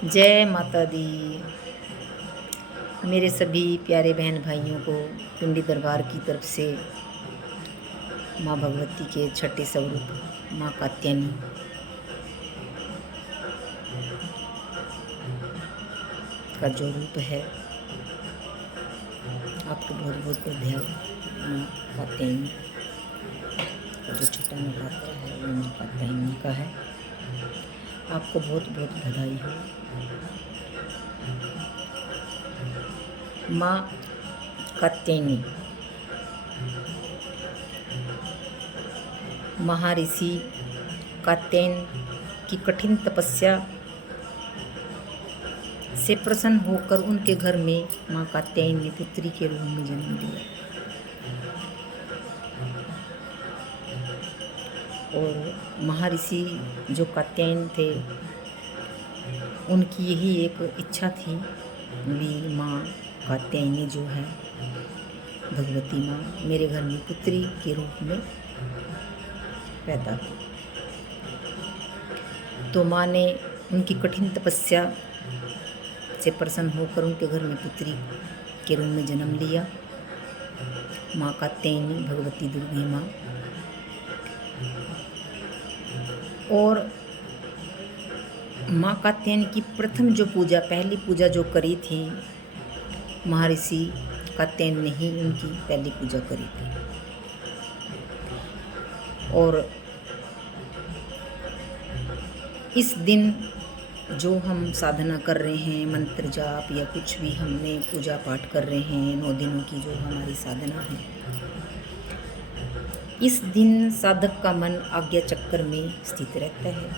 जय माता दी। मेरे सभी प्यारे बहन भाइयों को पिंडी दरबार की तरफ से माँ भगवती के छठे स्वरूप माँ कात्यायनी का जो रूप है, आपको बहुत बहुत बधाई। माँ कात्यायनी का जो छठा नवरात्र है वो माँ कात्यायनी का है। आपको बहुत बहुत बधाई हो। माँ कात्यायनी महर्षि कात्यायन की कठिन तपस्या से प्रसन्न होकर उनके घर में माँ कात्यायनी ने पुत्री के रूप में जन्म लिया। और महर्षि जो कात्यायन थे, उनकी यही एक इच्छा थी भी माँ कात्यायनी जो है भगवती माँ मेरे घर में पुत्री के रूप में पैदा हो। तो माँ ने उनकी कठिन तपस्या से प्रसन्न होकर उनके घर में पुत्री के रूप में जन्म लिया। माँ कात्यायनी भगवती दुर्गे माँ। और माँ कात्यायनी की प्रथम जो पूजा, पहली पूजा जो करी थी, महर्षि कात्यायन ने ही उनकी पहली पूजा करी थी। और इस दिन जो हम साधना कर रहे हैं, मंत्र जाप या कुछ भी हमने पूजा पाठ कर रहे हैं, 9 दिनों की जो हमारी साधना है, इस दिन साधक का मन आज्ञा चक्र में स्थित रहता है।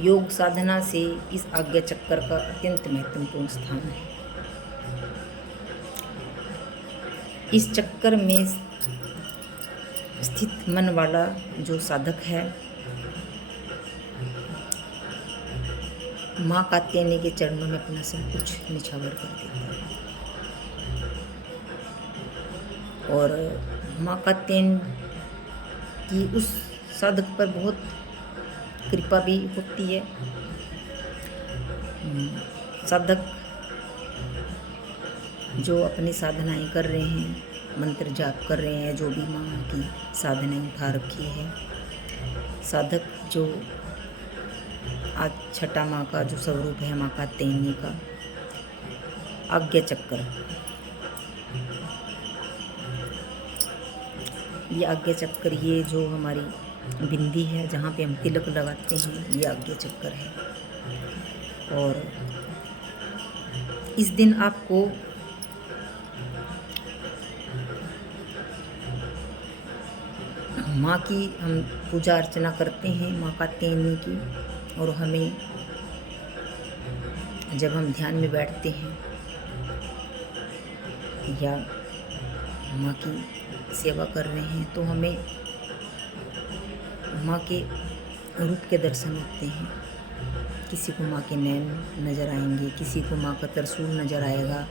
योग साधना से इस आज्ञा चक्र का अत्यंत महत्वपूर्ण स्थान है। इस चक्कर में स्थित मन वाला जो साधक है, माँ कात्यायनी के चरणों में अपना सब कुछ निछावर कर देता है। और माँ कात्यायनी की उस साधक पर बहुत कृपा भी होती है। साधक जो अपनी साधनाएं कर रहे हैं, मंत्र जाप कर रहे हैं, जो भी माँ की साधनाएं उठा रखी है, साधक जो आज छठा माँ का जो स्वरूप है माँ कात्यायनी का आज्ञा चक्र, ये आज्ञा चक्र, ये जो हमारी बिंदी है जहाँ पे हम तिलक लगाते हैं, ये आज्ञा चक्र है। और इस दिन आपको माँ की हम पूजा अर्चना करते हैं, माँ कात्यायनी की। और हमें जब हम ध्यान में बैठते हैं या माँ की सेवा कर रहे हैं, तो हमें माँ के रूप के दर्शन होते हैं। किसी को माँ के नैन नज़र आएंगे, किसी को माँ का त्रिशूल नज़र आएगा,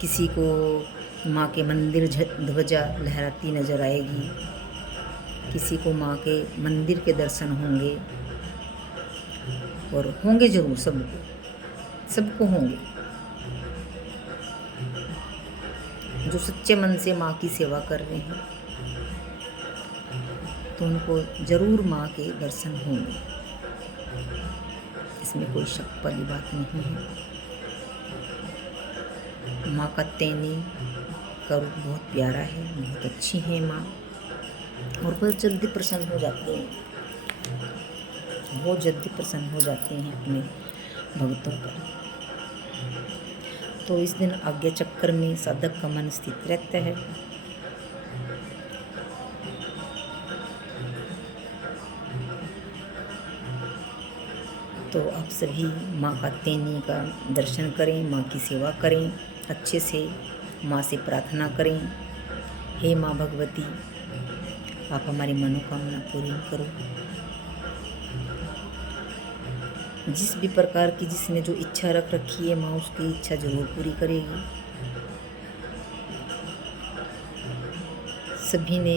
किसी को माँ के मंदिर ध्वजा लहराती नज़र आएगी, किसी को माँ के मंदिर के दर्शन होंगे। और होंगे ज़रूर, सबको होंगे। जो सच्चे मन से माँ की सेवा कर रहे हैं, तो उनको ज़रूर माँ के दर्शन होंगे, इसमें कोई शक वाली बात नहीं है। माँ कात्यायनी का रूप बहुत प्यारा है, बहुत अच्छी है माँ, और बहुत जल्दी प्रसन्न हो जाती हैं, बहुत जल्दी प्रसन्न हो जाते हैं अपने भक्तों पर। तो इस दिन आज्ञा चक्र में साधक का मन स्थित रहता है। तो आप सभी माँ कात्यायनी का दर्शन करें, माँ की सेवा करें, अच्छे से माँ से प्रार्थना करें, हे माँ भगवती, आप हमारी मनोकामना पूरी करो। जिस भी प्रकार की जिसने जो इच्छा रख रखी है, माँ उसकी इच्छा जरूर पूरी करेगी। सभी ने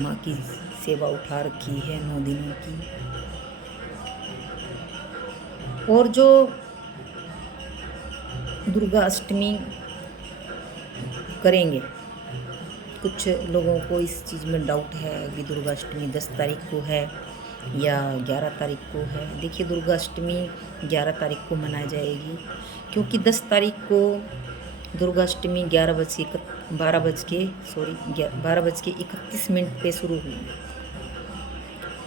माँ की सेवा उठा रखी है 9 दिनों की, और जो दुर्गा अष्टमी करेंगे, कुछ लोगों को इस चीज़ में डाउट है कि दुर्गा अष्टमी 10 तारीख को है या 11 तारीख को है। देखिए, दुर्गा अष्टमी 11 तारीख को मनाई जाएगी, क्योंकि 10 तारीख को दुर्गा अष्टमी 12:31 पे शुरू हुई।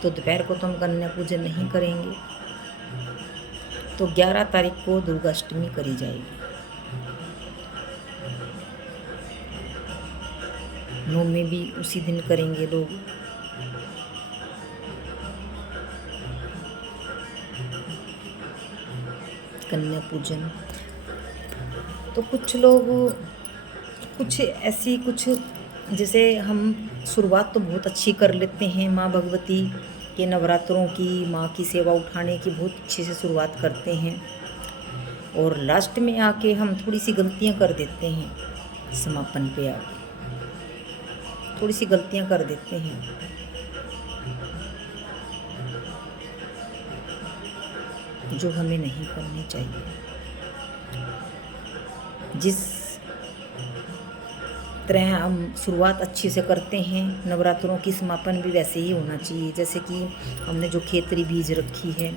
तो दोपहर को तो हम कन्या पूजन नहीं करेंगे, तो 11 तारीख को दुर्गा अष्टमी करी जाएगी। नवमी भी उसी दिन करेंगे लोग। कन्या पूजन तो कुछ लोग कुछ ऐसी कुछ जैसे हम शुरुआत तो बहुत अच्छी कर लेते हैं, माँ भगवती के नवरात्रों की, माँ की सेवा उठाने की बहुत अच्छे से शुरुआत करते हैं, और लास्ट में आके हम थोड़ी सी गलतियाँ कर देते हैं। समापन पे आके थोड़ी सी गलतियाँ कर देते हैं। जो हमें नहीं करनी चाहिए। जिस तरह हम शुरुआत अच्छे से करते हैं, नवरात्रों की समापन भी वैसे ही होना चाहिए। जैसे कि हमने जो खेतरी बीज रखी है,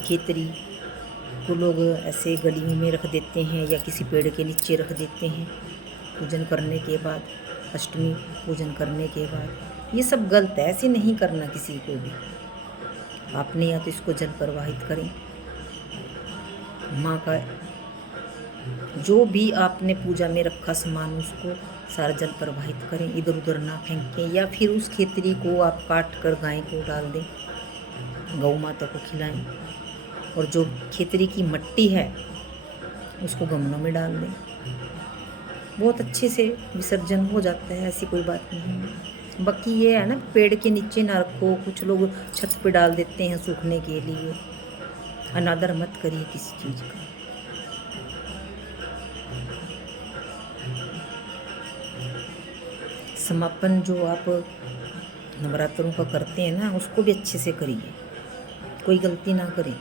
खेतरी को लोग ऐसे गलियों में रख देते हैं या किसी पेड़ के नीचे रख देते हैं पूजन करने के बाद, अष्टमी पूजन करने के बाद। ये सब गलत है, ऐसे नहीं करना किसी को भी। आपने या तो इसको जल प्रवाहित करें, माँ का जो भी आपने पूजा में रखा सामान उसको सारा जल प्रवाहित करें, इधर उधर ना फेंकें, या फिर उस खेतरी को आप काट कर गाय को डाल दें, गौ माता को खिलाएं। और जो खेतरी की मिट्टी है उसको गमलों में डाल दें, बहुत अच्छे से विसर्जन हो जाता है, ऐसी कोई बात नहीं है। बाकी ये है ना, पेड़ के नीचे ना रखो, कुछ लोग छत पे डाल देते हैं सूखने के लिए। अनादर मत करिए किसी चीज़ का। समापन जो आप नवरात्रों का करते हैं ना, उसको भी अच्छे से करिए, कोई गलती ना करें।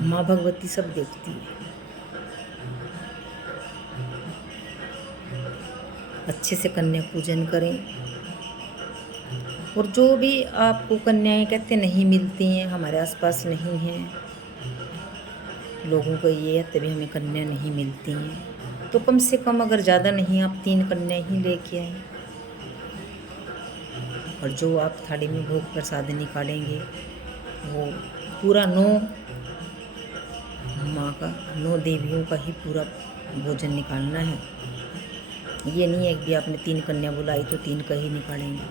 माँ भगवती सब देखती है। अच्छे से कन्या पूजन करें। और जो भी आपको कन्याएं कहते नहीं मिलती हैं, हमारे आसपास नहीं हैं, लोगों को ये है तभी हमें कन्या नहीं मिलती हैं, तो कम से कम अगर ज़्यादा नहीं आप 3 कन्या ही लेके आए। और जो आप थाली में भोग प्रसाद निकालेंगे वो पूरा 9 माँ का, 9 देवियों का ही पूरा भोजन निकालना है। ये नहीं है कि आपने 3 कन्या बुलाई तो 3 का ही निकालेंगे,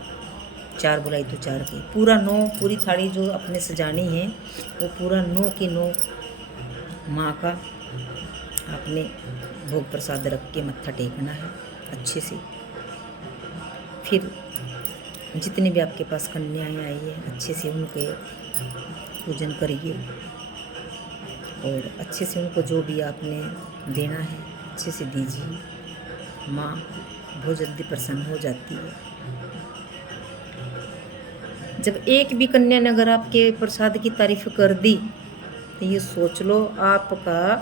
4 बुलाई तो 4 की। पूरा 9, पूरी थाली जो अपने सजानी है वो पूरा 9 की 9 माँ का आपने भोग प्रसाद रख के मत्था टेकना है अच्छे से। फिर जितने भी आपके पास कन्याएं आई है अच्छे से उनके पूजन करिए, और अच्छे से उनको जो भी आपने देना है अच्छे से दीजिए। माँ बहुत जल्दी प्रसन्न हो जाती है। जब एक भी कन्या ने अगर आपके प्रसाद की तारीफ कर दी तो ये सोच लो आपका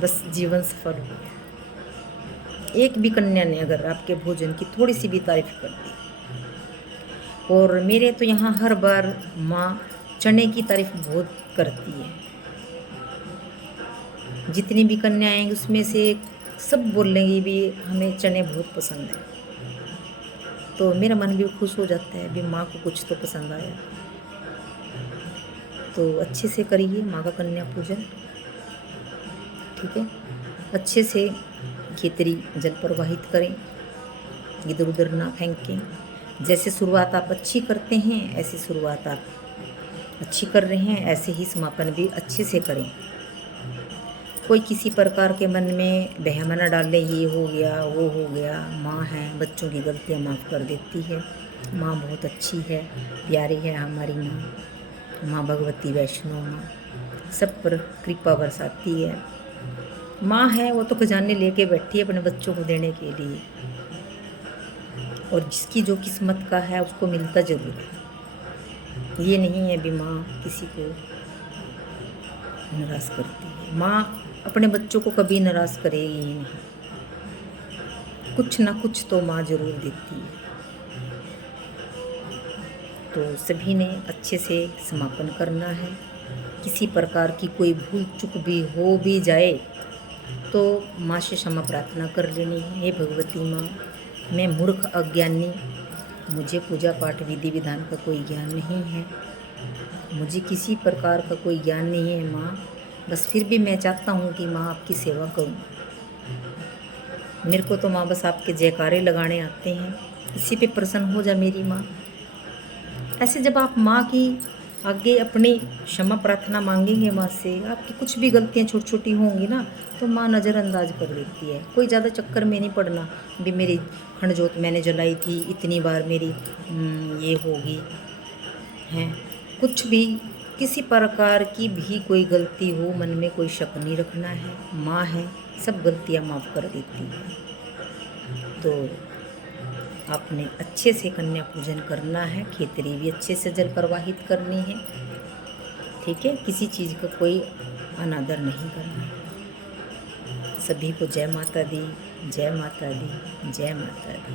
बस जीवन सफल हो गया। एक भी कन्या ने अगर आपके भोजन की थोड़ी सी भी तारीफ कर दी। और मेरे तो यहाँ हर बार माँ चने की तारीफ बहुत करती है। जितनी भी कन्या आएंगी उसमें से सब बोलेंगी भी हमें चने बहुत पसंद है। तो मेरा मन भी खुश हो जाता है भी माँ को कुछ तो पसंद आया। तो अच्छे से करिए माँ का कन्या पूजन, ठीक है। अच्छे से खेतरी जल प्रवाहित करें, इधर उधर ना फेंकें। जैसे शुरुआत आप अच्छी करते हैं, ऐसी शुरुआत आप अच्छी कर रहे हैं, ऐसे ही समापन भी अच्छे से करें। कोई किसी प्रकार के मन में वहम न डाले, ये हो गया वो हो गया। माँ है, बच्चों की गलतियाँ माफ़ कर देती है। माँ बहुत अच्छी है, प्यारी है हमारी माँ। माँ भगवती वैष्णो माँ सब पर कृपा बरसाती है। माँ है वो तो खजाने लेके बैठी है अपने बच्चों को देने के लिए, और जिसकी जो किस्मत का है उसको मिलता ज़रूर है। ये नहीं है भी माँ किसी को नाराज़ करती है। माँ अपने बच्चों को कभी नाराज़ करेगी ही नहीं, कुछ ना कुछ तो माँ ज़रूर देती है। तो सभी ने अच्छे से समापन करना है। किसी प्रकार की कोई भूल चूक भी हो भी जाए तो माँ से क्षमा प्रार्थना कर लेनी है। हे भगवती माँ, मैं मूर्ख अज्ञानी, मुझे पूजा पाठ विधि विधान का कोई ज्ञान नहीं है, मुझे किसी प्रकार का कोई ज्ञान नहीं है माँ। बस फिर भी मैं चाहता हूँ कि माँ आपकी सेवा करूँ। मेरे को तो माँ बस आपके जयकारे लगाने आते हैं, इसी पे प्रसन्न हो जा मेरी माँ। ऐसे जब आप माँ की आगे अपनी क्षमा प्रार्थना मांगेंगे माँ से, आपकी कुछ भी गलतियाँ छोटी छोटी होंगी ना तो माँ नज़रअंदाज कर देती है। कोई ज़्यादा चक्कर में नहीं पड़ना भी मेरी खंड जोत मैंने जलाई थी, इतनी बार मेरी ये होगी हैं। कुछ भी किसी प्रकार की भी कोई गलती हो, मन में कोई शक नहीं रखना है। माँ है, सब गलतियाँ माफ़ कर देती है। तो आपने अच्छे से कन्या पूजन करना है, खेतरी भी अच्छे से जल प्रवाहित करनी है, ठीक है। किसी चीज़ का कोई अनादर नहीं करना है। सभी को जय माता दी, जय माता दी, जय माता दी।